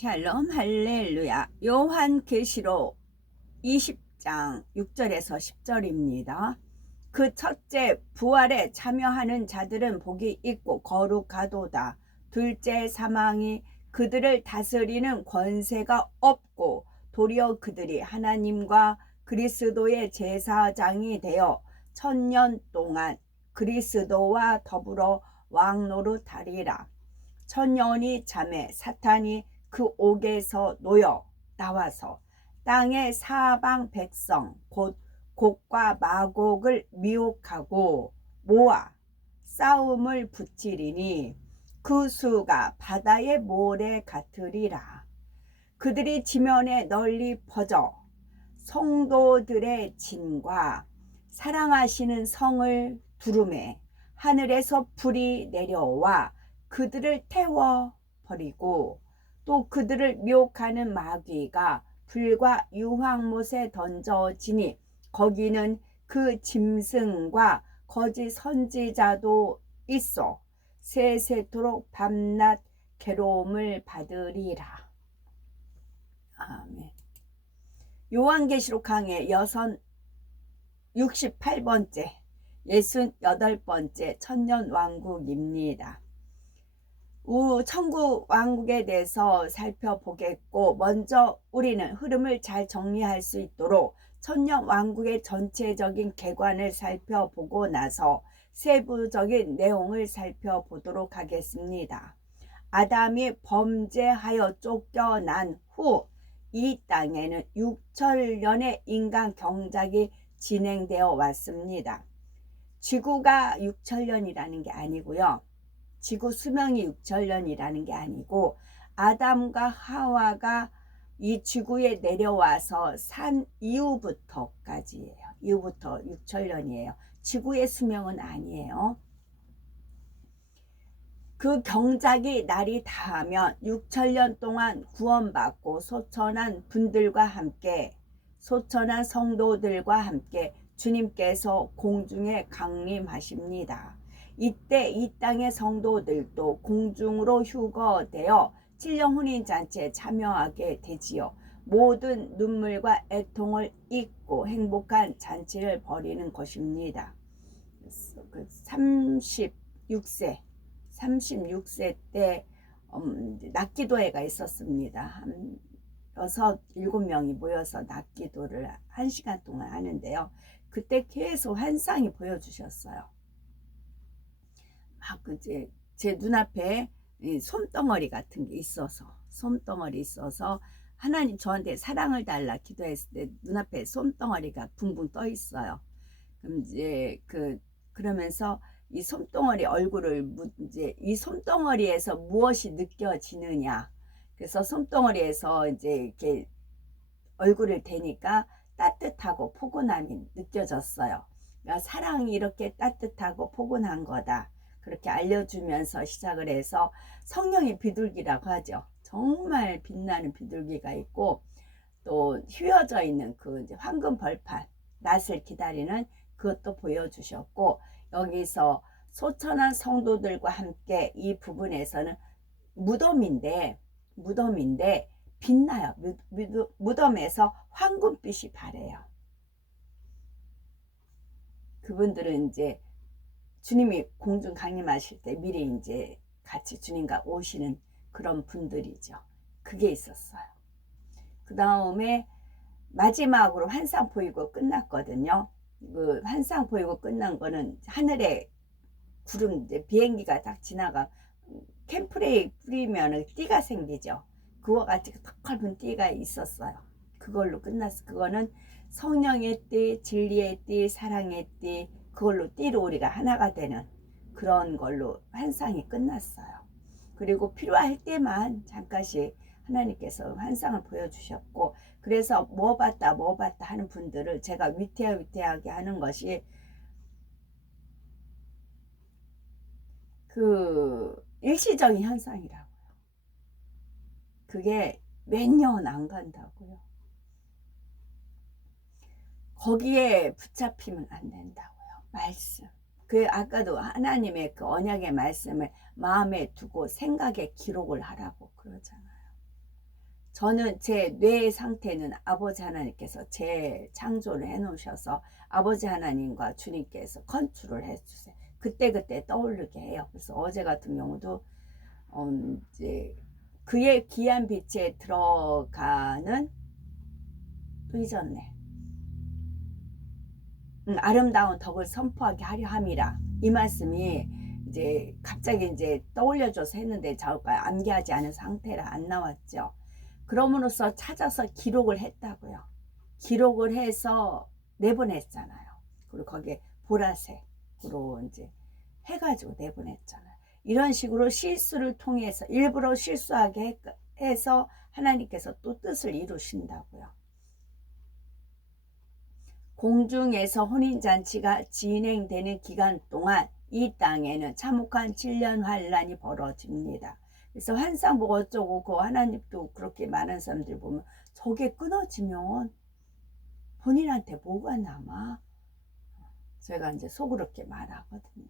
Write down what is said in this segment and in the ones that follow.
샬롬 할렐루야. 요한계시록 20장 6절에서 10절입니다. 그 첫째 부활에 참여하는 자들은 복이 있고 거룩하도다. 둘째 사망이 그들을 다스리는 권세가 없고 도리어 그들이 하나님과 그리스도의 제사장이 되어 1000년 동안 그리스도와 더불어 왕노릇하리라. 1000년이 잠에 사탄이 그 옥에서 놓여 나와서 땅의 사방 백성 곧 곡과 마곡을 미혹하고 모아 싸움을 붙이리니 그 수가 바다의 모래 같으리라. 그들이 지면에 널리 퍼져 성도들의 진과 사랑하시는 성을 두루매 하늘에서 불이 내려와 그들을 태워버리고 또 그들을 미혹하는 마귀가 불과 유황못에 던져지니 거기는 그 짐승과 거짓 선지자도 있어 세세토록 밤낮 괴로움을 받으리라. 아멘. 요한계시록 강의 68번째 68번째 천년왕국입니다. 천국 왕국에 대해서 살펴보겠고, 먼저 우리는 흐름을 잘 정리할 수 있도록 천년 왕국의 전체적인 개관을 살펴보고 나서 세부적인 내용을 살펴보도록 하겠습니다. 아담이 범죄하여 쫓겨난 후 이 땅에는 6000년의 인간 경작이 진행되어 왔습니다. 지구가 6000년이라는 게 아니고요. 지구 수명이 6000년이라는 게 아니고 아담과 하와가 이 지구에 내려와서 산 이후부터까지예요. 이후부터 6000년이에요. 지구의 수명은 아니에요. 그 경작이 날이 닿으면 6000년 동안 구원받고 소천한 분들과 함께 소천한 성도들과 함께 주님께서 공중에 강림하십니다. 이때 이 땅의 성도들도 공중으로 휴거되어 칠령 혼인잔치에 참여하게 되지요. 모든 눈물과 애통을 잊고 행복한 잔치를 벌이는 것입니다. 36세 때 낙기도회가 있었습니다. 한 6, 7명이 모여서 낙기도를 1시간 동안 하는데요. 그때 계속 환상이 보여주셨어요. 막 이제 제 눈앞에 솜덩어리 같은 게 있어서 하나님 저한테 사랑을 달라 기도했을 때 눈앞에 솜덩어리가 붕붕 떠 있어요. 그럼 이제 그러면서 이 솜덩어리 얼굴을 이제 이 솜덩어리에서 무엇이 느껴지느냐. 그래서 솜덩어리에서 이제 이렇게 얼굴을 대니까 따뜻하고 포근함이 느껴졌어요. 그러니까 사랑이 이렇게 따뜻하고 포근한 거다. 그렇게 알려주면서 시작을 해서 성령의 비둘기라고 하죠. 정말 빛나는 비둘기가 있고 또 휘어져 있는 그 이제 황금 벌판, 낫을 기다리는 그것도 보여주셨고 여기서 소천한 성도들과 함께 이 부분에서는 무덤인데 빛나요. 무덤에서 황금빛이 바래요. 그분들은 이제 주님이 공중 강림하실 때 미리 이제 같이 주님과 오시는 그런 분들이죠. 그게 있었어요. 그 다음에 마지막으로 환상 보이고 끝났거든요. 그 환상 보이고 끝난 거는 하늘에 구름 이제 비행기가 딱 지나가 캠프레이 뿌리면 띠가 생기죠. 그와 같이 턱넓은 띠가 있었어요. 그걸로 끝났어. 그거는 성령의 띠, 진리의 띠, 사랑의 띠, 그걸로 띠로 우리가 하나가 되는 그런 걸로 환상이 끝났어요. 그리고 필요할 때만 잠깐씩 하나님께서 환상을 보여주셨고, 그래서 뭐 봤다 하는 분들을 제가 위태하게 하는 것이 그 일시적인 현상이라고요. 그게 몇 년 안 간다고요. 거기에 붙잡히면 안 된다고요. 말씀. 아까도 하나님의 그 언약의 말씀을 마음에 두고 생각에 기록을 하라고 그러잖아요. 저는 제 뇌 상태는 아버지 하나님께서 재창조를 해 놓으셔서 아버지 하나님과 주님께서 컨트롤 해 주세요. 그때그때 떠오르게 해요. 그래서 어제 같은 경우도 이제 그의 귀한 빛에 들어가는, 또 잊었네. 아름다운 덕을 선포하게 하려 함이라. 이 말씀이 이제 갑자기 이제 떠올려줘서 했는데 저가 암기하지 않은 상태라 안 나왔죠. 그럼으로써 찾아서 기록을 했다고요. 기록을 해서 내보냈잖아요. 그리고 거기에 보라색으로 이제 해가지고 내보냈잖아요. 이런 식으로 실수를 통해서 일부러 실수하게 해서 하나님께서 또 뜻을 이루신다고요. 공중에서 혼인잔치가 진행되는 기간 동안 이 땅에는 참혹한 7년 환란이 벌어집니다. 그래서 환상 보고 어쩌고, 그 하나님도 그렇게 많은 사람들 보면 저게 끊어지면 본인한테 뭐가 남아? 제가 이제 속으로 그렇게 말하거든요.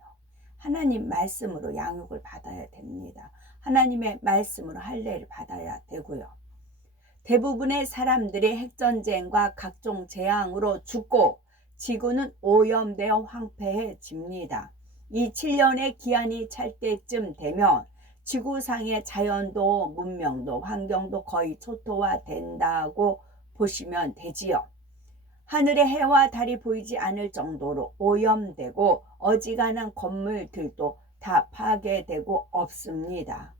하나님 말씀으로 양육을 받아야 됩니다. 하나님의 말씀으로 할례를 받아야 되고요. 대부분의 사람들이 핵전쟁과 각종 재앙으로 죽고 지구는 오염되어 황폐해집니다. 이 7년의 기한이 찰 때쯤 되면 지구상의 자연도 문명도 환경도 거의 초토화된다고 보시면 되지요. 하늘의 해와 달이 보이지 않을 정도로 오염되고 어지간한 건물들도 다 파괴되고 없습니다.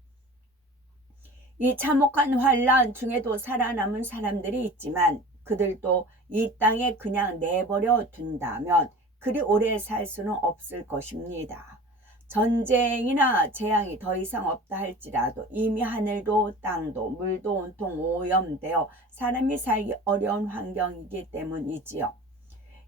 이 참혹한 환란 중에도 살아남은 사람들이 있지만 그들도 이 땅에 그냥 내버려 둔다면 그리 오래 살 수는 없을 것입니다. 전쟁이나 재앙이 더 이상 없다 할지라도 이미 하늘도 땅도 물도 온통 오염되어 사람이 살기 어려운 환경이기 때문이지요.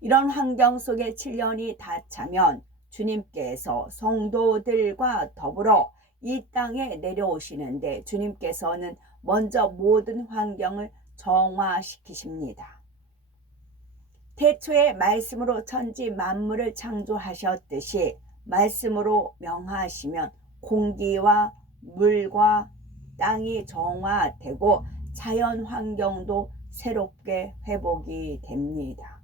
이런 환경 속에 7년이 다 차면 주님께서 성도들과 더불어 이 땅에 내려오시는데 주님께서는 먼저 모든 환경을 정화시키십니다. 태초에 말씀으로 천지 만물을 창조하셨듯이 말씀으로 명하시면 공기와 물과 땅이 정화되고 자연 환경도 새롭게 회복이 됩니다.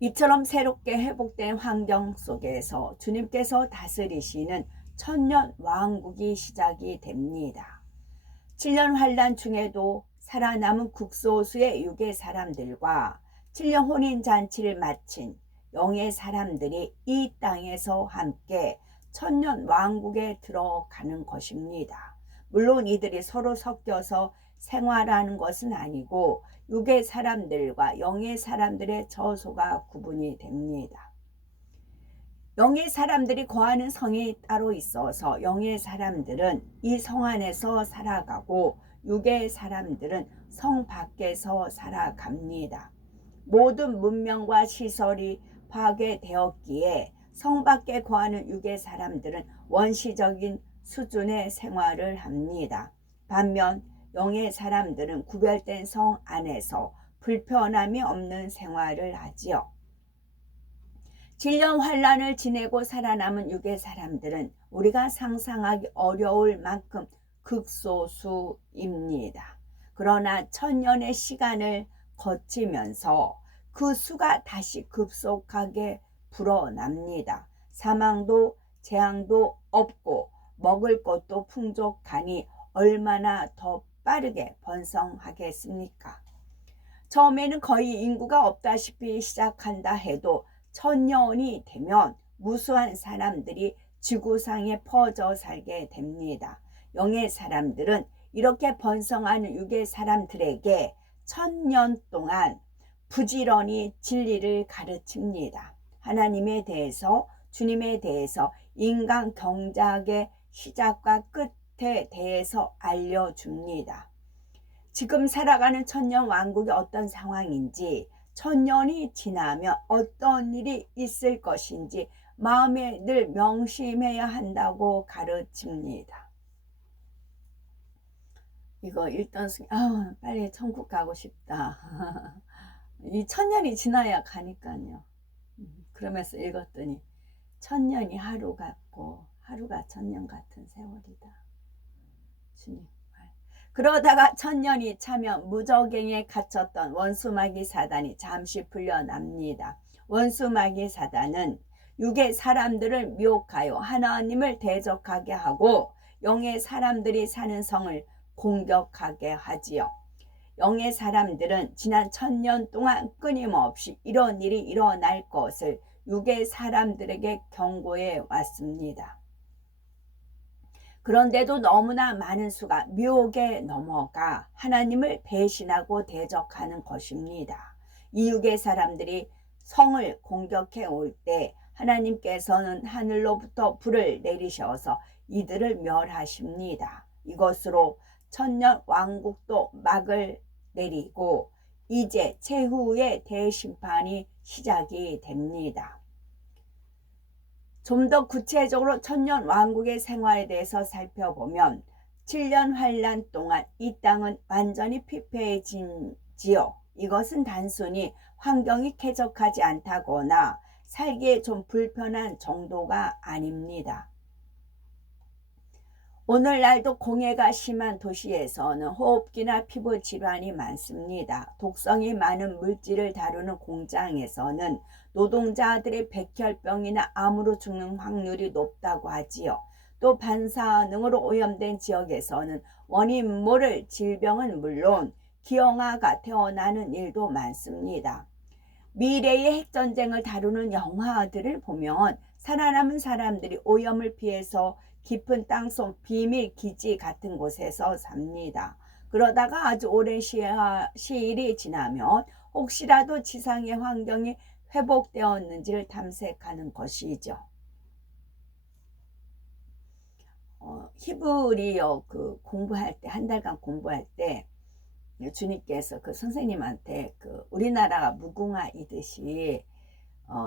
이처럼 새롭게 회복된 환경 속에서 주님께서 다스리시는 천년 왕국이 시작이 됩니다. 7년 환란 중에도 살아남은 극소수의 육의 사람들과 7년 혼인잔치를 마친 영의 사람들이 이 땅에서 함께 천년 왕국에 들어가는 것입니다. 물론 이들이 서로 섞여서 생활하는 것은 아니고 육의 사람들과 영의 사람들의 처소가 구분이 됩니다. 영의 사람들이 거하는 성이 따로 있어서 영의 사람들은 이 성 안에서 살아가고 육의 사람들은 성 밖에서 살아갑니다. 모든 문명과 시설이 파괴되었기에 성 밖에 거하는 육의 사람들은 원시적인 수준의 생활을 합니다. 반면 영의 사람들은 구별된 성 안에서 불편함이 없는 생활을 하지요. 7년 환란을 지내고 살아남은 육의 사람들은 우리가 상상하기 어려울 만큼 극소수입니다. 그러나 1000년의 시간을 거치면서 그 수가 다시 급속하게 불어납니다. 사망도 재앙도 없고 먹을 것도 풍족하니 얼마나 더 빠르게 번성하겠습니까? 처음에는 거의 인구가 없다시피 시작한다 해도 1000년이 되면 무수한 사람들이 지구상에 퍼져 살게 됩니다. 영의 사람들은 이렇게 번성하는 육의 사람들에게 1000년 동안 부지런히 진리를 가르칩니다. 하나님에 대해서, 주님에 대해서, 인간 경작의 시작과 끝에 대해서 알려줍니다. 지금 살아가는 천년 왕국이 어떤 상황인지, 1000년이 지나면 어떤 일이 있을 것인지 마음에 늘 명심해야 한다고 가르칩니다. 이거 읽던 순간 빨리 천국 가고 싶다. 이 1000년이 지나야 가니까요. 그러면서 읽었더니 1000년이 하루 같고 하루가 1000년 같은 세월이다. 주님 말. 그러다가 천년이 차면 무저갱에 갇혔던 원수마귀 사단이 잠시 풀려납니다. 원수마귀 사단은 육의 사람들을 미혹하여 하나님을 대적하게 하고 영의 사람들이 사는 성을 공격하게 하지요. 영의 사람들은 지난 1000년 동안 끊임없이 이런 일이 일어날 것을 육의 사람들에게 경고해 왔습니다. 그런데도 너무나 많은 수가 미혹에 넘어가 하나님을 배신하고 대적하는 것입니다. 이 육의 사람들이 성을 공격해 올 때 하나님께서는 하늘로부터 불을 내리셔서 이들을 멸하십니다. 이것으로 천년 왕국도 막을 내리고 이제 최후의 대심판이 시작이 됩니다. 좀 더 구체적으로 천년 왕국의 생활에 대해서 살펴보면 7년 환란 동안 이 땅은 완전히 피폐해진지요. 이것은 단순히 환경이 쾌적하지 않다거나 살기에 좀 불편한 정도가 아닙니다. 오늘날도 공해가 심한 도시에서는 호흡기나 피부 질환이 많습니다. 독성이 많은 물질을 다루는 공장에서는 노동자들의 백혈병이나 암으로 죽는 확률이 높다고 하지요. 또 반사능으로 오염된 지역에서는 원인 모를 질병은 물론 기형아가 태어나는 일도 많습니다. 미래의 핵전쟁을 다루는 영화들을 보면 살아남은 사람들이 오염을 피해서 깊은 땅속 비밀 기지 같은 곳에서 삽니다. 그러다가 아주 오랜 시일이 지나면 혹시라도 지상의 환경이 회복되었는지를 탐색하는 것이죠. 히브리어 공부할 때, 한 달간 공부할 때 주님께서 그 선생님한테 우리나라가 무궁화이듯이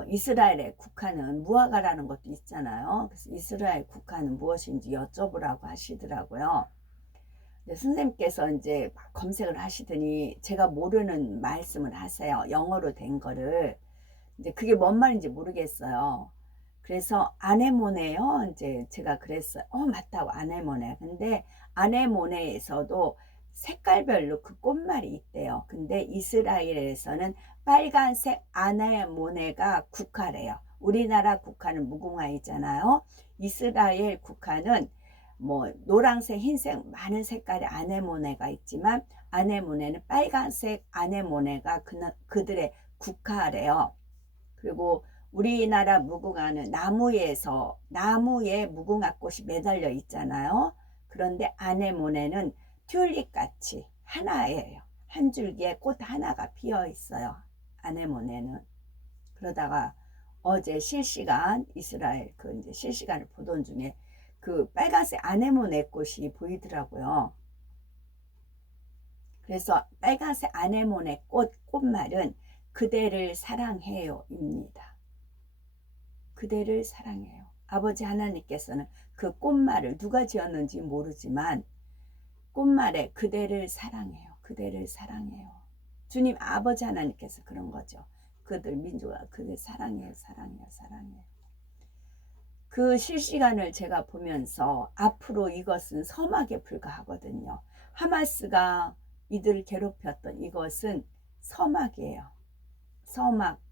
이스라엘의 국화는 무화과라는 것도 있잖아요. 그래서 이스라엘 국화는 무엇인지 여쭤보라고 하시더라고요. 선생님께서 이제 막 검색을 하시더니 제가 모르는 말씀을 하세요. 영어로 된 거를. 이제 그게 뭔 말인지 모르겠어요. 그래서 아네모네요. 이제 제가 그랬어요. 맞다고 아네모네. 근데 아네모네에서도 색깔별로 그 꽃말이 있대요. 근데 이스라엘에서는 빨간색 아네모네가 국화래요. 우리나라 국화는 무궁화이잖아요. 이스라엘 국화는 뭐 노란색, 흰색 많은 색깔의 아네모네가 있지만 아네모네는 빨간색 아네모네가 그들의 국화래요. 그리고 우리나라 무궁화는 나무에 무궁화꽃이 매달려 있잖아요. 그런데 아네모네는 튤립같이 하나예요. 한 줄기에 꽃 하나가 피어 있어요. 아네모네는. 그러다가 어제 실시간 이스라엘 이제 실시간을 보던 중에 그 빨간색 아네모네 꽃이 보이더라고요. 그래서 빨간색 아네모네 꽃말은 그대를 사랑해요 입니다. 그대를 사랑해요. 아버지 하나님께서는 그 꽃말을 누가 지었는지 모르지만 꽃말에 그대를 사랑해요. 그대를 사랑해요. 주님 아버지 하나님께서 그런 거죠. 그들 민족아 그들 사랑해요. 사랑해요. 사랑해요. 그 실시간을 제가 보면서 앞으로 이것은 서막에 불과하거든요. 하마스가 이들을 괴롭혔던 이것은 서막이에요. 서막의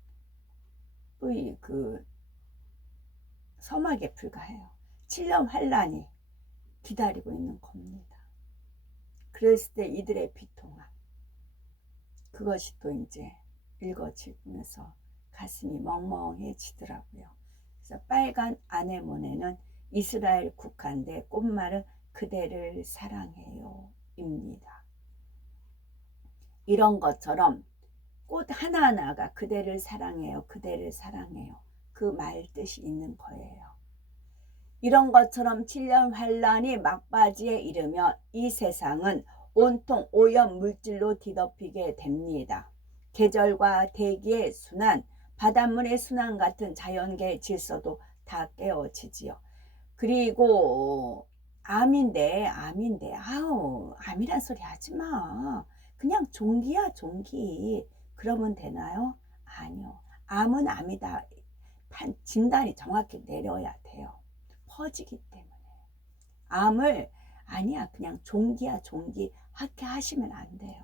서막에 불과해요. 7년 환란이 기다리고 있는 겁니다. 그랬을 때 이들의 비통함, 그것이 또 이제 읽어지면서 가슴이 멍멍해지더라고요. 그래서 빨간 아네모네는 이스라엘 국화인데 꽃말은 그대를 사랑해요 입니다. 이런 것처럼 꽃 하나하나가 그대를 사랑해요. 그대를 사랑해요. 그 말 뜻이 있는 거예요. 이런 것처럼 7년 환란이 막바지에 이르면 이 세상은 온통 오염 물질로 뒤덮이게 됩니다. 계절과 대기의 순환, 바닷물의 순환 같은 자연계의 질서도 다 깨어지지요. 그리고 암인데 암이란 소리 하지 마. 그냥 종기야 종기. 그러면 되나요? 아니요. 암은 암이다. 진단이 정확히 내려야 돼요. 퍼지기 때문에. 암을 아니야 그냥 종기야 종기 그렇게 하시면 안 돼요.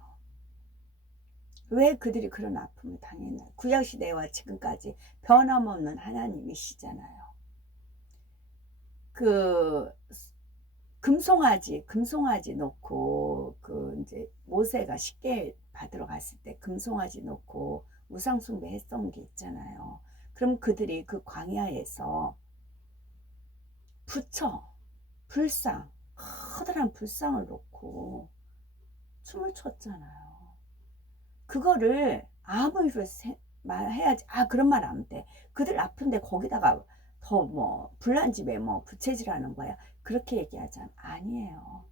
왜 그들이 그런 아픔을 당했나요? 구약시대와 지금까지 변함없는 하나님이시잖아요. 그 금송아지 놓고 이제 모세가 십계 받으러 갔을 때 금송아지 놓고 우상숭배 했던 게 있잖아요. 그럼 그들이 그 광야에서 불상, 커다란 불상을 놓고 춤을 췄잖아요. 그거를 아무 일을 말해야지. 그런 말 안 돼. 그들 아픈데 거기다가 더 불난 집에 부채질하는 거야. 그렇게 얘기하잖아. 아니에요.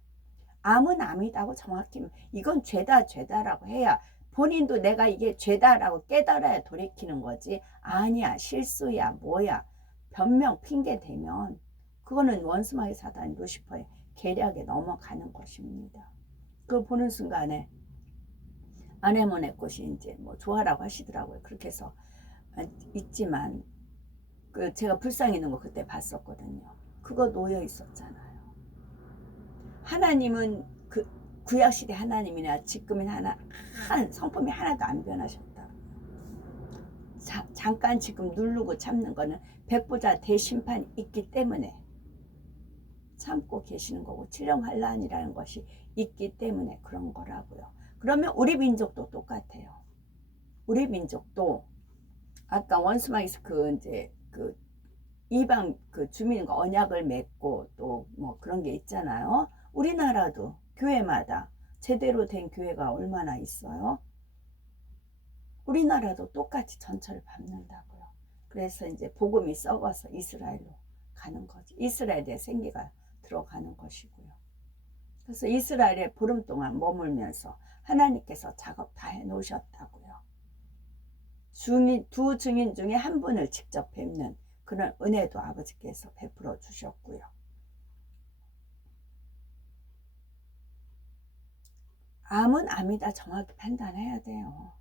암은 암이다고 정확히 이건 죄다라고 해야 본인도 내가 이게 죄다라고 깨달아야 돌이키는 거지. 아니야, 실수야, 뭐야, 변명 핑계 대면 그거는 원수마귀 사단 루시퍼의 계략에 넘어가는 것입니다. 그걸 보는 순간에 아네모네 꽃이 이제 좋아라고 하시더라고요. 그렇게 해서 있지만 제가 불상 있는 거 그때 봤었거든요. 그거 놓여 있었잖아요. 하나님은 구약시대 하나님이나 지금은 성품이 하나도 안 변하셨다. 잠깐 지금 누르고 참는 거는 백보자 대심판이 있기 때문에 참고 계시는 거고, 칠령환란이라는 것이 있기 때문에 그런 거라고요. 그러면 우리 민족도 똑같아요. 우리 민족도 아까 원수마귀에서 이제 이방 주민과 언약을 맺고 또 그런 게 있잖아요. 우리나라도 교회마다 제대로 된 교회가 얼마나 있어요? 우리나라도 똑같이 전철을 밟는다고요. 그래서 이제 복음이 썩어서 이스라엘로 가는 거지. 이스라엘에 생기가 들어가는 것이고요. 그래서 이스라엘에 보름 동안 머물면서 하나님께서 작업 다 해놓으셨다고요. 두 증인 중에 한 분을 직접 뵙는 그런 은혜도 아버지께서 베풀어 주셨고요. 암은 암이다 정확히 판단해야 돼요.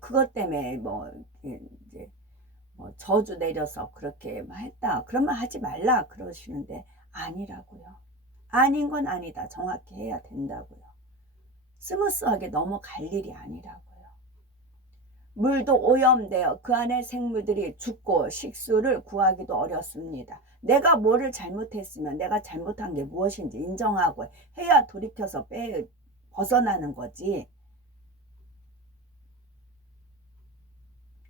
그것 때문에 이제 저주 내려서 그렇게 했다 그러면 하지 말라 그러시는데 아니라고요. 아닌 건 아니다 정확히 해야 된다고요. 스무스하게 넘어갈 일이 아니라고요. 물도 오염되어 그 안에 생물들이 죽고 식수를 구하기도 어렵습니다. 내가 뭐를 잘못했으면 내가 잘못한 게 무엇인지 인정하고 해야 돌이켜서 벗어나는 거지.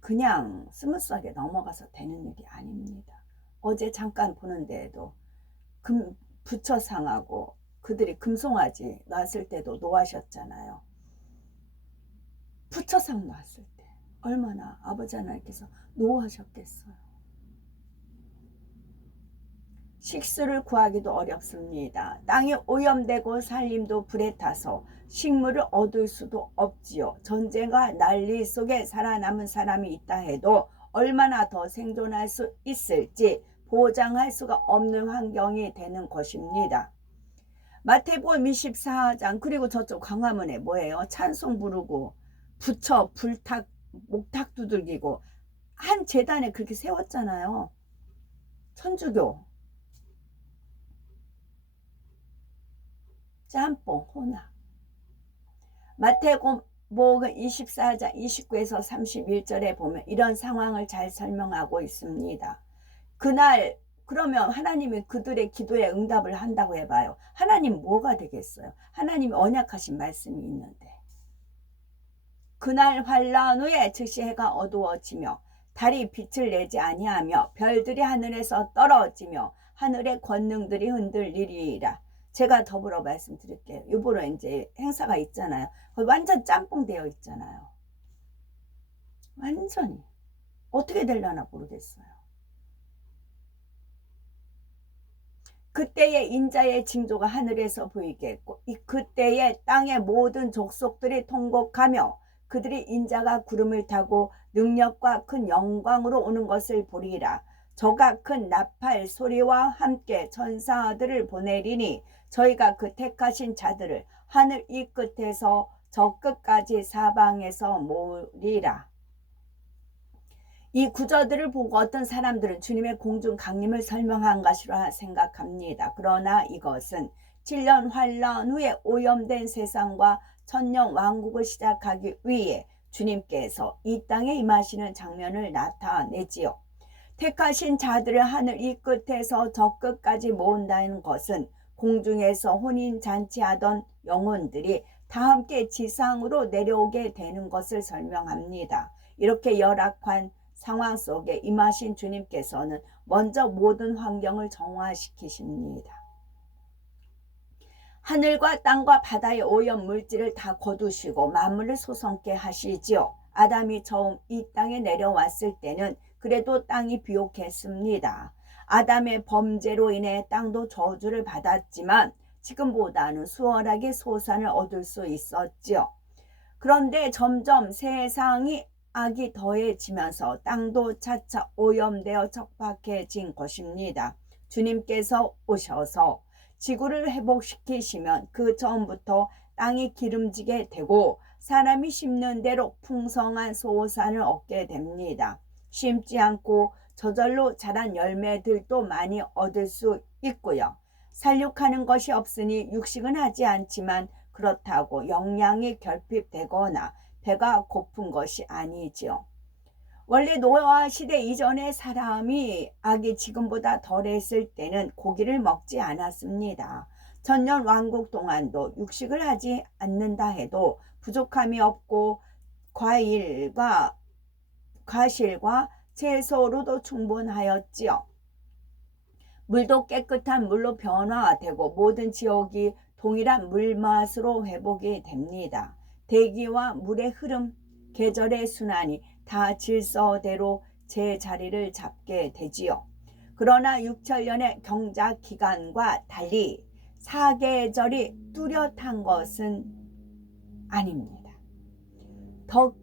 그냥 스무스하게 넘어가서 되는 일이 아닙니다. 어제 잠깐 보는데도 부처상하고 그들이 금송아지 놨을 때도 노하셨잖아요. 부처상 놨을 때 얼마나 아버지 하나님께서 노하셨겠어요. 식수를 구하기도 어렵습니다. 땅이 오염되고 살림도 불에 타서 식물을 얻을 수도 없지요. 전쟁과 난리 속에 살아남은 사람이 있다 해도 얼마나 더 생존할 수 있을지 보장할 수가 없는 환경이 되는 것입니다. 마태복음 24장 그리고 저쪽 광화문에 뭐예요? 찬송 부르고 부처 불탁 목탁 두들기고 한 재단에 그렇게 세웠잖아요. 천주교 짬뽕 혼합. 마태복음 24장 29에서 31절에 보면 이런 상황을 잘 설명하고 있습니다. 그날 그러면 하나님이 그들의 기도에 응답을 한다고 해봐요. 하나님 뭐가 되겠어요? 하나님이 언약하신 말씀이 있는데 그날 환란 후에 즉시 해가 어두워지며 달이 빛을 내지 아니하며 별들이 하늘에서 떨어지며 하늘의 권능들이 흔들리리라. 제가 더불어 말씀드릴게요. 요번에 이제 행사가 있잖아요. 거기 완전 짬뽕 되어 있잖아요. 완전히 어떻게 되려나 모르겠어요. 그때의 인자의 징조가 하늘에서 보이겠고 그때의 땅의 모든 족속들이 통곡하며 그들이 인자가 구름을 타고 능력과 큰 영광으로 오는 것을 보리라. 저가 큰 나팔 소리와 함께 천사들을 보내리니 저희가 그 택하신 자들을 하늘 이 끝에서 저 끝까지 사방에서 모으리라. 이 구절들을 보고 어떤 사람들은 주님의 공중 강림을 설명한 것이라 생각합니다. 그러나 이것은 7년 환란 후에 오염된 세상과 천년 왕국을 시작하기 위해 주님께서 이 땅에 임하시는 장면을 나타내지요. 택하신 자들을 하늘 이 끝에서 저 끝까지 모은다는 것은 공중에서 혼인잔치하던 영혼들이 다 함께 지상으로 내려오게 되는 것을 설명합니다. 이렇게 열악한 상황 속에 임하신 주님께서는 먼저 모든 환경을 정화시키십니다. 하늘과 땅과 바다의 오염 물질을 다 거두시고 만물을 소성케 하시지요. 아담이 처음 이 땅에 내려왔을 때는 그래도 땅이 비옥했습니다. 아담의 범죄로 인해 땅도 저주를 받았지만 지금보다는 수월하게 소산을 얻을 수 있었지요. 그런데 점점 세상이 악이 더해지면서 땅도 차차 오염되어 척박해진 것입니다. 주님께서 오셔서 지구를 회복시키시면 그 처음부터 땅이 기름지게 되고 사람이 심는 대로 풍성한 소산을 얻게 됩니다. 심지 않고 저절로 자란 열매들도 많이 얻을 수 있고요. 살육하는 것이 없으니 육식은 하지 않지만 그렇다고 영양이 결핍되거나 배가 고픈 것이 아니지요. 원래 노아 시대 이전의 사람이 악이 지금보다 덜했을 때는 고기를 먹지 않았습니다. 천년 왕국 동안도 육식을 하지 않는다 해도 부족함이 없고 과실과 채소로도 충분하였지요. 물도 깨끗한 물로 변화되고 모든 지역이 동일한 물맛으로 회복이 됩니다. 대기와 물의 흐름, 계절의 순환이 다 질서대로 제자리를 잡게 되지요. 그러나 6천년의 경작 기간과 달리 사계절이 뚜렷한 것은 아닙니다. 더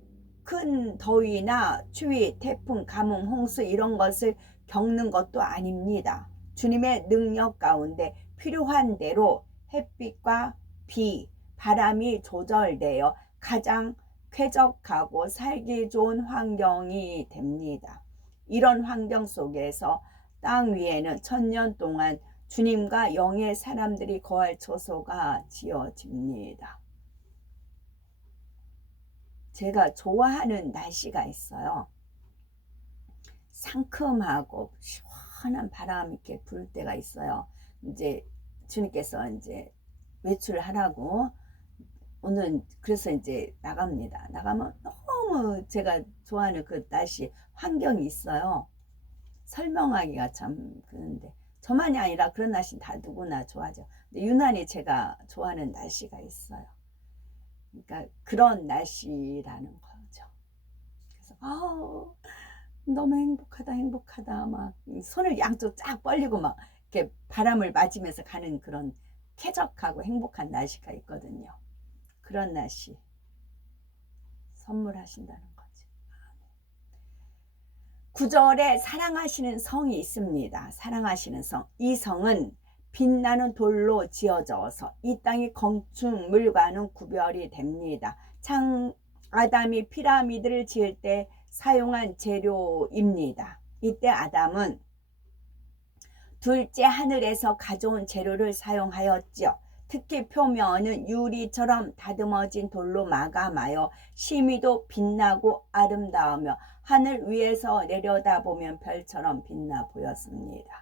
큰 더위나 추위, 태풍, 가뭄, 홍수 이런 것을 겪는 것도 아닙니다. 주님의 능력 가운데 필요한 대로 햇빛과 비, 바람이 조절되어 가장 쾌적하고 살기 좋은 환경이 됩니다. 이런 환경 속에서 땅 위에는 천년 동안 주님과 영의 사람들이 거할 처소가 지어집니다. 제가 좋아하는 날씨가 있어요. 상큼하고 시원한 바람이 이렇게 불 때가 있어요. 이제 주님께서 이제 외출하라고 오늘 그래서 이제 나갑니다. 나가면 너무 제가 좋아하는 그 날씨 환경이 있어요. 설명하기가 참 그런데 저만이 아니라 그런 날씨 다 누구나 좋아하죠. 근데 유난히 제가 좋아하는 날씨가 있어요. 그러니까 그런 날씨라는 거죠. 그래서 너무 행복하다 막 손을 양쪽 쫙 벌리고 막 이렇게 바람을 맞으면서 가는 그런 쾌적하고 행복한 날씨가 있거든요. 그런 날씨 선물하신다는 거죠. 9절에 사랑하시는 성이 있습니다. 사랑하시는 성. 이 성은 빛나는 돌로 지어져서 이 땅의 건축물과는 구별이 됩니다. 아담이 피라미드를 지을 때 사용한 재료입니다. 이때 아담은 둘째 하늘에서 가져온 재료를 사용하였지요. 특히 표면은 유리처럼 다듬어진 돌로 마감하여 심히도 빛나고 아름다우며 하늘 위에서 내려다보면 별처럼 빛나 보였습니다.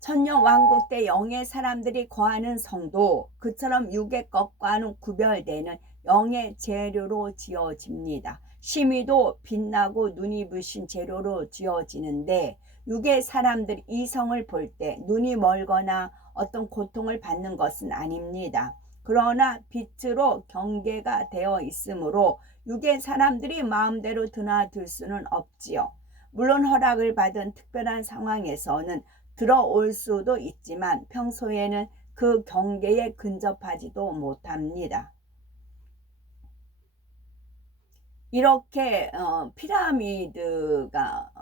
천년 왕국 때 영의 사람들이 거하는 성도 그처럼 육의 것과는 구별되는 영의 재료로 지어집니다. 심히도 빛나고 눈이 부신 재료로 지어지는데 육의 사람들이 이 성을 볼 때 눈이 멀거나 어떤 고통을 받는 것은 아닙니다. 그러나 빛으로 경계가 되어 있으므로 육의 사람들이 마음대로 드나들 수는 없지요. 물론 허락을 받은 특별한 상황에서는 들어올 수도 있지만 평소에는 그 경계에 근접하지도 못합니다. 이렇게 피라미드가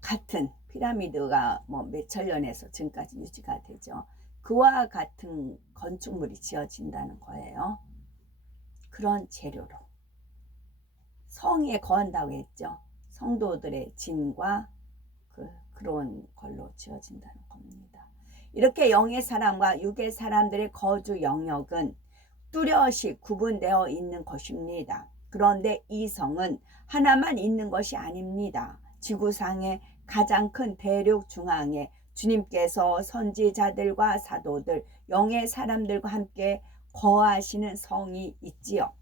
같은 피라미드가 뭐 몇천 년에서 지금까지 유지가 되죠. 그와 같은 건축물이 지어진다는 거예요. 그런 재료로 성에 거한다고 했죠. 성도들의 진과 그런 걸로 지어진다는 겁니다. 이렇게 영의 사람과 육의 사람들의 거주 영역은 뚜렷이 구분되어 있는 것입니다. 그런데 이 성은 하나만 있는 것이 아닙니다. 지구상의 가장 큰 대륙 중앙에 주님께서 선지자들과 사도들, 영의 사람들과 함께 거하시는 성이 있지요.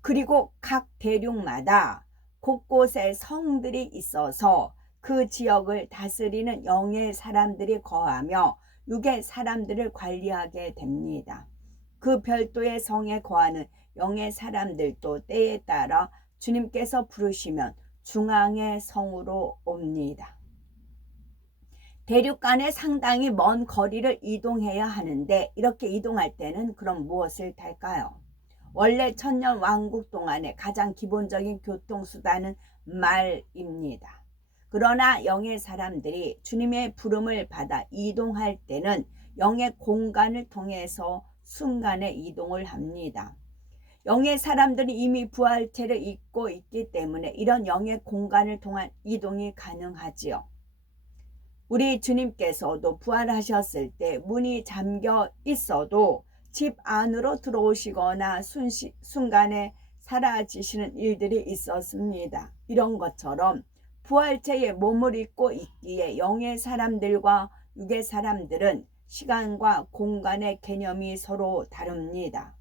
그리고 각 대륙마다 곳곳에 성들이 있어서 그 지역을 다스리는 영의 사람들이 거하며 육의 사람들을 관리하게 됩니다. 그 별도의 성에 거하는 영의 사람들도 때에 따라 주님께서 부르시면 중앙의 성으로 옵니다. 대륙 간에 상당히 먼 거리를 이동해야 하는데 이렇게 이동할 때는 그럼 무엇을 탈까요? 원래 천년 왕국 동안의 가장 기본적인 교통수단은 말입니다. 그러나 영의 사람들이 주님의 부름을 받아 이동할 때는 영의 공간을 통해서 순간에 이동을 합니다. 영의 사람들은 이미 부활체를 입고 있기 때문에 이런 영의 공간을 통한 이동이 가능하지요. 우리 주님께서도 부활하셨을 때 문이 잠겨 있어도 집 안으로 들어오시거나 순간에 사라지시는 일들이 있었습니다. 이런 것처럼 부활체의 몸을 입고 있기에 영의 사람들과 육의 사람들은 시간과 공간의 개념이 서로 다릅니다.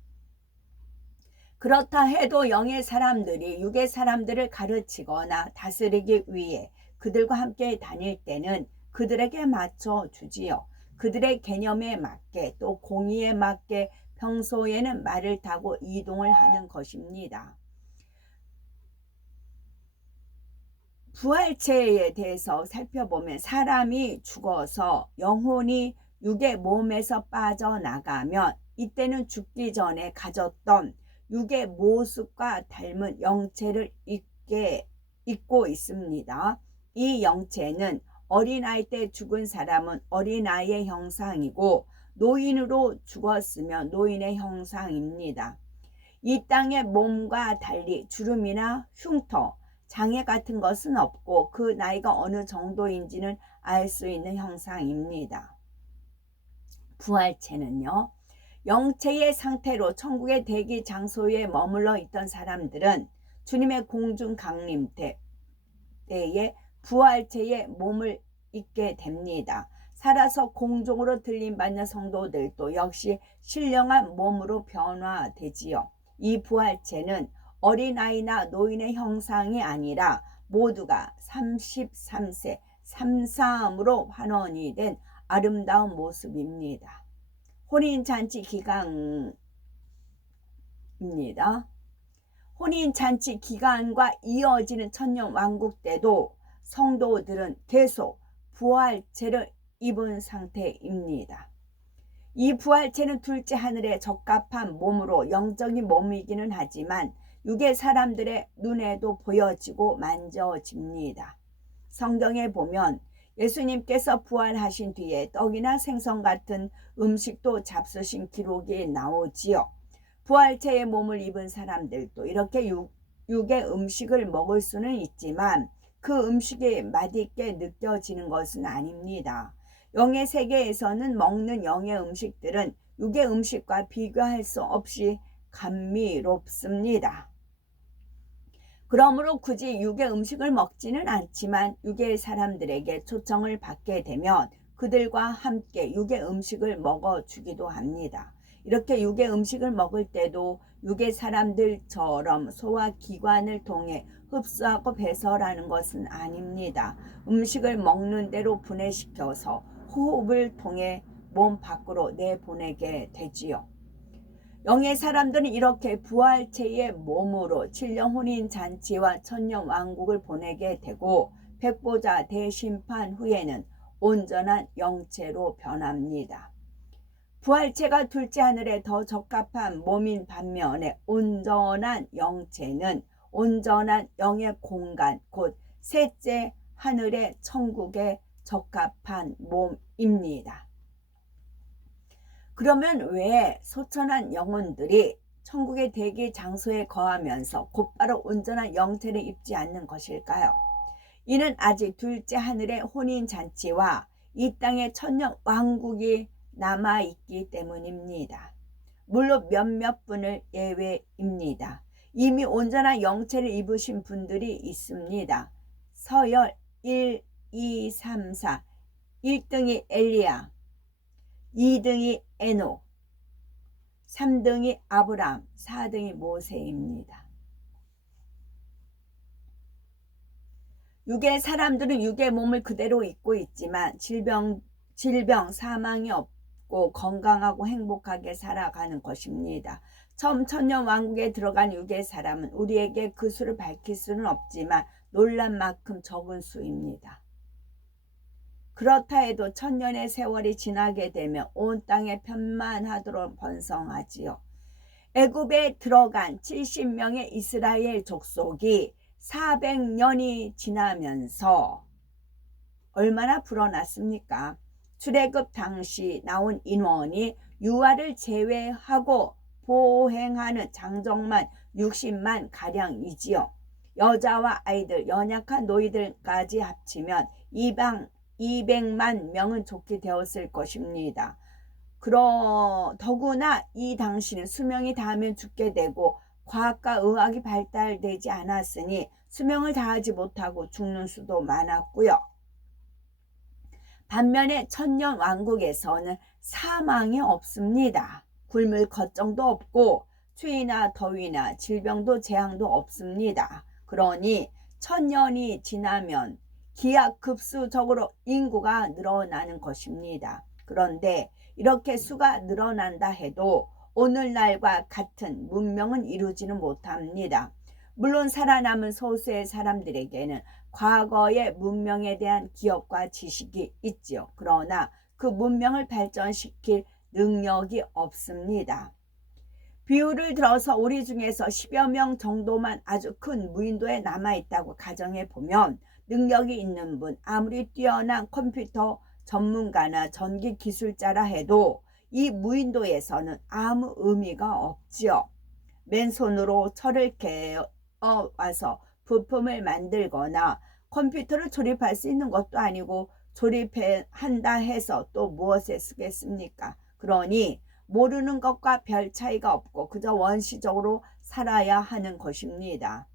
그렇다 해도 영의 사람들이 육의 사람들을 가르치거나 다스리기 위해 그들과 함께 다닐 때는 그들에게 맞춰 주지요. 그들의 개념에 맞게 또 공의에 맞게 평소에는 말을 타고 이동을 하는 것입니다. 부활체에 대해서 살펴보면 사람이 죽어서 영혼이 육의 몸에서 빠져나가면 이때는 죽기 전에 가졌던 육의 모습과 닮은 영체를 입고 있습니다. 이 영체는 어린아이 때 죽은 사람은 어린아이의 형상이고 노인으로 죽었으면 노인의 형상입니다. 이 땅의 몸과 달리 주름이나 흉터, 장애 같은 것은 없고 그 나이가 어느 정도인지는 알 수 있는 형상입니다. 부활체는요, 영체의 상태로 천국의 대기 장소에 머물러 있던 사람들은 주님의 공중 강림 때에 부활체의 몸을 입게 됩니다. 살아서 공중으로 들림받는 성도들도 역시 신령한 몸으로 변화되지요. 이 부활체는 어린아이나 노인의 형상이 아니라 모두가 33세, 33으로 환원이 된 아름다운 모습입니다. 혼인잔치 기간입니다. 혼인잔치 기간과 이어지는 천년 왕국 때도 성도들은 계속 부활체를 입은 상태입니다. 이 부활체는 둘째 하늘에 적합한 몸으로 영적인 몸이기는 하지만 육의 사람들의 눈에도 보여지고 만져집니다. 성경에 보면 예수님께서 부활하신 뒤에 떡이나 생선 같은 음식도 잡수신 기록이 나오지요. 부활체의 몸을 입은 사람들도 이렇게 육의 음식을 먹을 수는 있지만 그 음식이 맛있게 느껴지는 것은 아닙니다. 영의 세계에서는 먹는 영의 음식들은 육의 음식과 비교할 수 없이 감미롭습니다. 그러므로 굳이 육의 음식을 먹지는 않지만 육의 사람들에게 초청을 받게 되면 그들과 함께 육의 음식을 먹어주기도 합니다. 이렇게 육의 음식을 먹을 때도 육의 사람들처럼 소화기관을 통해 흡수하고 배설하는 것은 아닙니다. 음식을 먹는 대로 분해시켜서 호흡을 통해 몸 밖으로 내보내게 되지요. 영의 사람들은 이렇게 부활체의 몸으로 7년 혼인잔치와 천년 왕국을 보내게 되고 백보자 대심판 후에는 온전한 영체로 변합니다. 부활체가 둘째 하늘에 더 적합한 몸인 반면에 온전한 영체는 온전한 영의 공간, 곧 셋째 하늘의 천국에 적합한 몸입니다. 그러면 왜 소천한 영혼들이 천국의 대기 장소에 거하면서 곧바로 온전한 영체를 입지 않는 것일까요? 이는 아직 둘째 하늘의 혼인잔치와 이 땅에 천년 왕국이 남아있기 때문입니다. 물론 몇몇 분을 예외입니다. 이미 온전한 영체를 입으신 분들이 있습니다. 서열 1, 2, 3, 4. 1등이 엘리야, 2등이 에녹, 3등이 아브람, 4등이 모세입니다. 육의 사람들은 육의 몸을 그대로 입고 있지만 질병, 사망이 없고 건강하고 행복하게 살아가는 것입니다. 처음 천년 왕국에 들어간 육의 사람은 우리에게 그 수를 밝힐 수는 없지만 놀란 만큼 적은 수입니다. 그렇다 해도 천년의 세월이 지나게 되면 온 땅에 편만하도록 번성하지요. 애굽에 들어간 70명의 이스라엘 족속이 400년이 지나면서 얼마나 불어났습니까? 출애굽 당시 나온 인원이 유아를 제외하고 보행하는 장정만 60만 가량이지요. 여자와 아이들, 연약한 노이들까지 합치면 200만 명은 좋게 되었을 것입니다. 더구나 이 당시는 수명이 닿으면 죽게 되고 과학과 의학이 발달되지 않았으니 수명을 다하지 못하고 죽는 수도 많았고요. 반면에 천년 왕국에서는 사망이 없습니다. 굶을 걱정도 없고 추위나 더위나 질병도 재앙도 없습니다. 그러니 천년이 지나면 기하급수적으로 인구가 늘어나는 것입니다. 그런데 이렇게 수가 늘어난다 해도 오늘날과 같은 문명은 이루지는 못합니다. 물론 살아남은 소수의 사람들에게는 과거의 문명에 대한 기억과 지식이 있지요. 그러나 그 문명을 발전시킬 능력이 없습니다. 비유를 들어서 우리 중에서 10여 명 정도만 아주 큰 무인도에 남아있다고 가정해 보면 능력이 있는 분, 아무리 뛰어난 컴퓨터 전문가나 전기 기술자라 해도 이 무인도에서는 아무 의미가 없지요. 맨손으로 철을 개어 와서 부품을 만들거나 컴퓨터를 조립할 수 있는 것도 아니고 조립한다 해서 또 무엇에 쓰겠습니까? 그러니 모르는 것과 별 차이가 없고 그저 원시적으로 살아야 하는 것입니다.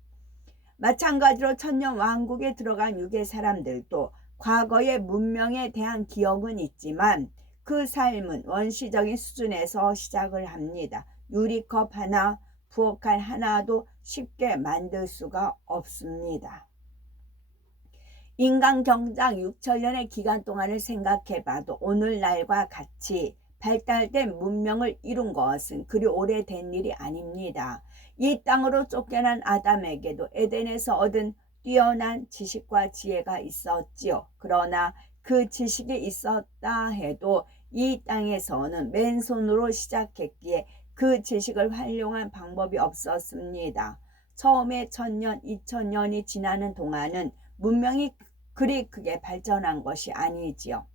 마찬가지로 천년 왕국에 들어간 육의 사람들도 과거의 문명에 대한 기억은 있지만 그 삶은 원시적인 수준에서 시작을 합니다. 유리컵 하나, 부엌칼 하나도 쉽게 만들 수가 없습니다. 인간 경장 6천년의 기간 동안을 생각해 봐도 오늘날과 같이 발달된 문명을 이룬 것은 그리 오래된 일이 아닙니다. 이 땅으로 쫓겨난 아담에게도 에덴에서 얻은 뛰어난 지식과 지혜가 있었지요. 그러나 그 지식이 있었다 해도 이 땅에서는 맨손으로 시작했기에 그 지식을 활용한 방법이 없었습니다. 처음에 1000년, 2000년이 지나는 동안은 문명이 그리 크게 발전한 것이 아니지요.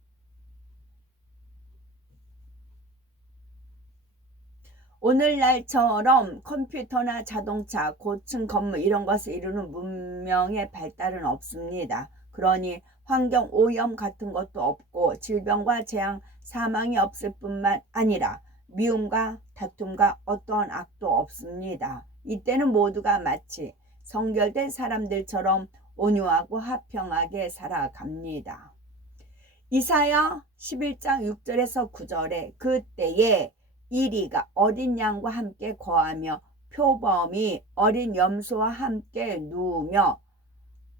오늘날처럼 컴퓨터나 자동차, 고층 건물 이런 것을 이루는 문명의 발달은 없습니다. 그러니 환경 오염 같은 것도 없고 질병과 재앙, 사망이 없을 뿐만 아니라 미움과 다툼과 어떠한 악도 없습니다. 이때는 모두가 마치 성결된 사람들처럼 온유하고 화평하게 살아갑니다. 이사야 11장 6절에서 9절에 그때에 이리가 어린 양과 함께 거하며 표범이 어린 염소와 함께 누우며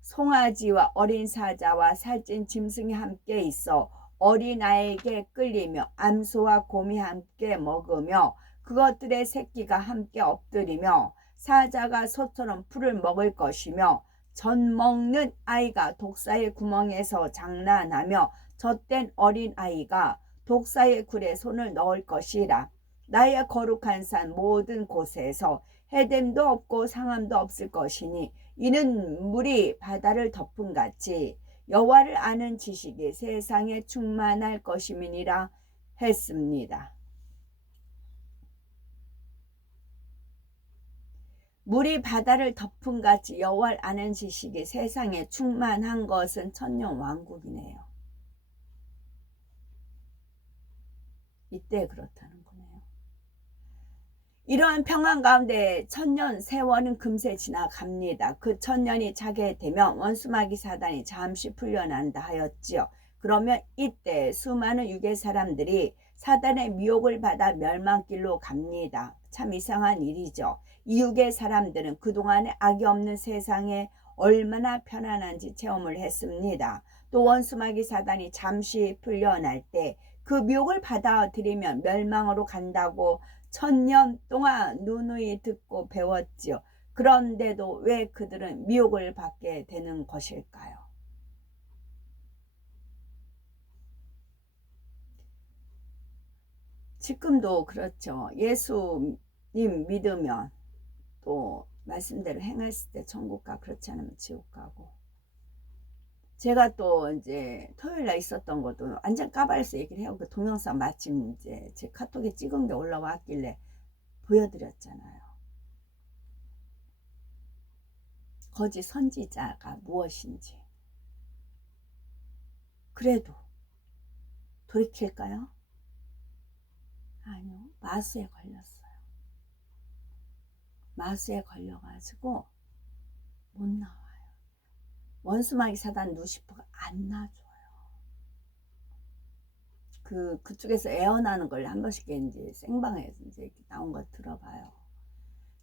송아지와 어린 사자와 살찐 짐승이 함께 있어 어린아이에게 끌리며 암소와 곰이 함께 먹으며 그것들의 새끼가 함께 엎드리며 사자가 소처럼 풀을 먹을 것이며 젖 먹는 아이가 독사의 구멍에서 장난하며 젖된 어린아이가 독사의 굴에 손을 넣을 것이라. 나의 거룩한 산 모든 곳에서 해됨도 없고 상함도 없을 것이니 이는 물이 바다를 덮은 같이 여호와를 아는 지식이 세상에 충만할 것임이니라 했습니다. 물이 바다를 덮은 같이 여호와를 아는 지식이 세상에 충만한 것은 천년 왕국이네요. 이때 그렇다는 거네요. 이러한 평안 가운데 천년 세월은 금세 지나갑니다. 그 천년이 차게 되면 원수마귀 사단이 잠시 풀려난다 하였지요. 그러면 이때 수많은 유괴 사람들이 사단의 미혹을 받아 멸망길로 갑니다. 참 이상한 일이죠. 이 유괴 사람들은 그동안에 악이 없는 세상에 얼마나 편안한지 체험을 했습니다. 또 원수마귀 사단이 잠시 풀려날 때 그 미혹을 받아들이면 멸망으로 간다고 천년 동안 누누이 듣고 배웠지요. 그런데도 왜 그들은 미혹을 받게 되는 것일까요? 지금도 그렇죠. 예수님 믿으면 또 말씀대로 행했을 때 천국 가, 그렇지 않으면 지옥 가고. 제가 또 이제 토요일 날 있었던 것도 완전 까발려서 얘기를 해요. 그 동영상 마침 이제 제 카톡에 찍은 게 올라왔길래 보여드렸잖아요. 거짓 선지자가 무엇인지. 그래도 돌이킬까요? 아니요. 마수에 걸렸어요. 마수에 걸려가지고 못 나와요. 원수마귀 사단 루시퍼가 안 놔줘요. 그쪽에서 애원하는 걸 한 번씩 이제 생방에 이제 나온 거 들어봐요.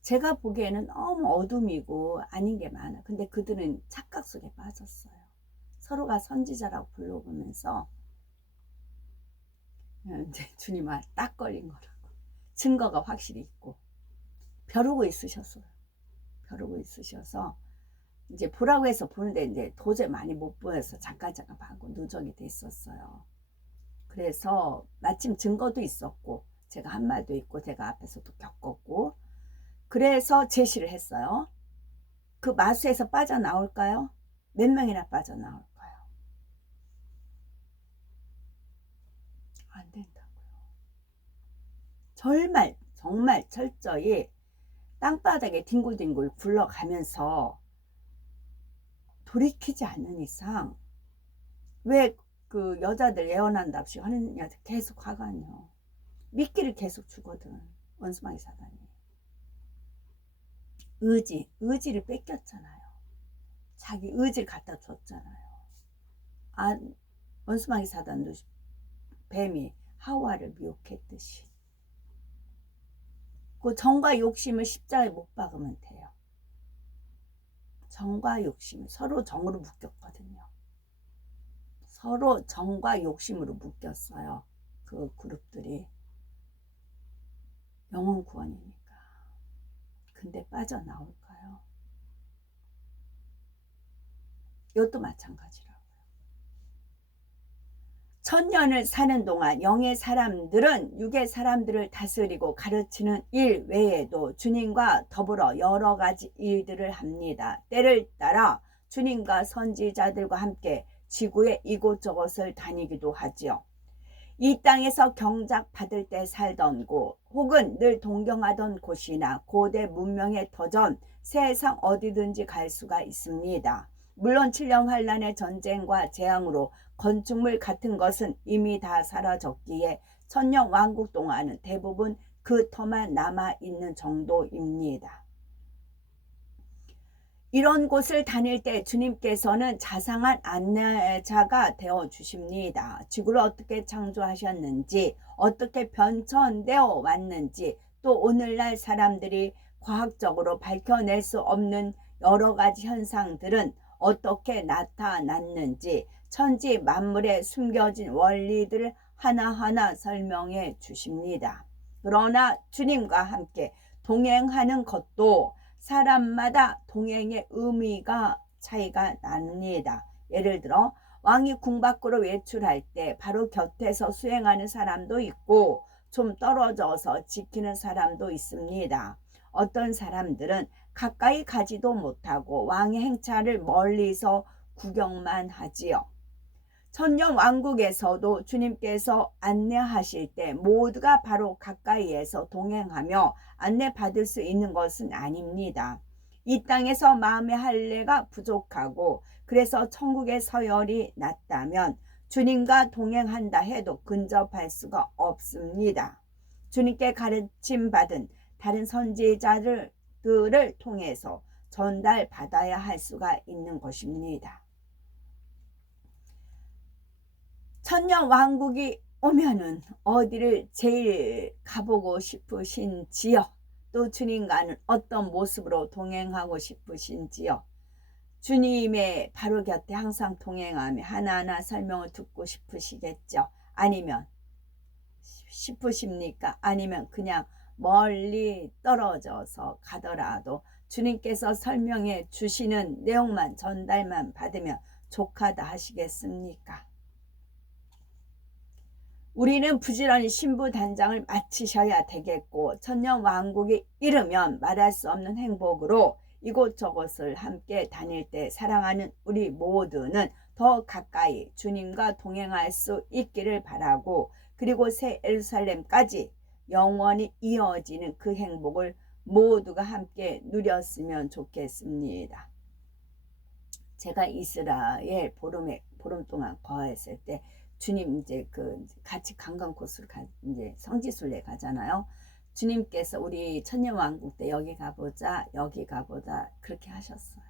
제가 보기에는 너무 어둠이고 아닌 게 많아. 근데 그들은 착각 속에 빠졌어요. 서로가 선지자라고 불러보면서 이제 주님아 딱 걸린 거라고. 증거가 확실히 있고 벼르고 있으셨어요. 벼르고 있으셔서 이제 보라고 해서 보는데 이제 도저히 많이 못 보여서 잠깐 하고 누적이 됐었어요. 그래서 마침 증거도 있었고 제가 한 말도 있고 제가 앞에서도 겪었고 그래서 제시를 했어요. 그 마수에서 빠져나올까요? 몇 명이나 빠져나올까요? 안 된다고요. 정말 철저히 땅바닥에 뒹굴뒹굴 굴러가면서 돌이키지 않는 이상 왜 그 여자들 예언한답시 하는 여자 계속 하가요. 미끼를 계속 주거든. 원수마귀 사단이. 의지를 뺏겼잖아요. 자기 의지를 갖다 줬잖아요. 원수마귀 사단도 뱀이 하와를 미혹했듯이. 그 정과 욕심을 십자가에 못 박으면 돼요. 정과 욕심, 서로 정으로 묶였거든요. 서로 정과 욕심으로 묶였어요. 그 그룹들이. 영혼 구원이니까. 근데 빠져나올까요? 이것도 마찬가지라고요. 천년을 사는 동안 영의 사람들은 육의 사람들을 다스리고 가르치는 일 외에도 주님과 더불어 여러 가지 일들을 합니다. 때를 따라 주님과 선지자들과 함께 지구의 이곳저곳을 다니기도 하지요. 이 땅에서 경작 받을 때 살던 곳 혹은 늘 동경하던 곳이나 고대 문명의 터전 세상 어디든지 갈 수가 있습니다. 물론 7년 환란의 전쟁과 재앙으로 건축물 같은 것은 이미 다 사라졌기에 천년 왕국 동안은 대부분 그 터만 남아있는 정도입니다. 이런 곳을 다닐 때 주님께서는 자상한 안내자가 되어 주십니다. 지구를 어떻게 창조하셨는지, 어떻게 변천되어 왔는지, 또 오늘날 사람들이 과학적으로 밝혀낼 수 없는 여러 가지 현상들은 어떻게 나타났는지, 천지 만물에 숨겨진 원리들을 하나하나 설명해 주십니다. 그러나 주님과 함께 동행하는 것도 사람마다 동행의 의미가 차이가 납니다. 예를 들어 왕이 궁 밖으로 외출할 때 바로 곁에서 수행하는 사람도 있고 좀 떨어져서 지키는 사람도 있습니다. 어떤 사람들은 가까이 가지도 못하고 왕의 행차를 멀리서 구경만 하지요. 천년 왕국에서도 주님께서 안내하실 때 모두가 바로 가까이에서 동행하며 안내받을 수 있는 것은 아닙니다. 이 땅에서 마음의 할례가 부족하고 그래서 천국의 서열이 낮다면 주님과 동행한다 해도 근접할 수가 없습니다. 주님께 가르침 받은 다른 선지자들을 통해서 전달받아야 할 수가 있는 것입니다. 천년 왕국이 오면은 어디를 제일 가보고 싶으신지요? 또 주님과는 어떤 모습으로 동행하고 싶으신지요? 주님의 바로 곁에 항상 동행하며 하나하나 설명을 듣고 싶으시겠죠? 아니면 싶으십니까? 아니면 그냥 멀리 떨어져서 가더라도 주님께서 설명해 주시는 내용만 전달만 받으면 족하다 하시겠습니까? 우리는 부지런히 신부 단장을 마치셔야 되겠고 천년 왕국에 이르면 말할 수 없는 행복으로 이곳저곳을 함께 다닐 때 사랑하는 우리 모두는 더 가까이 주님과 동행할 수 있기를 바라고, 그리고 새 예루살렘까지 영원히 이어지는 그 행복을 모두가 함께 누렸으면 좋겠습니다. 제가 이스라엘 보름 동안 거했을 때 주님 이제 같이 관광 코스로 이제 성지순례 가잖아요. 주님께서 우리 천년왕국 때 여기 가보자 여기 가보자 그렇게 하셨어요.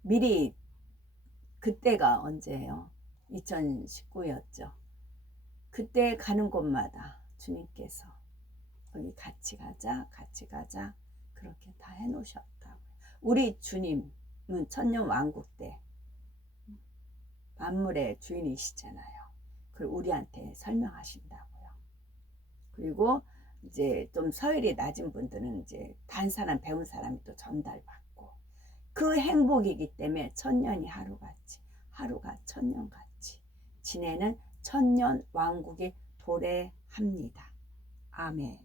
미리. 그때가 언제예요? 2019였죠. 그때 가는 곳마다 주님께서 여기 같이 가자 같이 가자 그렇게 다 해놓으셨다고요. 우리 주님은 천년왕국 때 만물의 주인이시잖아요. 그걸 우리한테 설명하신다고요. 그리고 이제 좀 서열이 낮은 분들은 이제 단 사람 배운 사람이 또 전달받고, 그 행복이기 때문에 천년이 하루같이 하루가 천년같이 지내는 천년 왕국이 도래합니다. 아멘.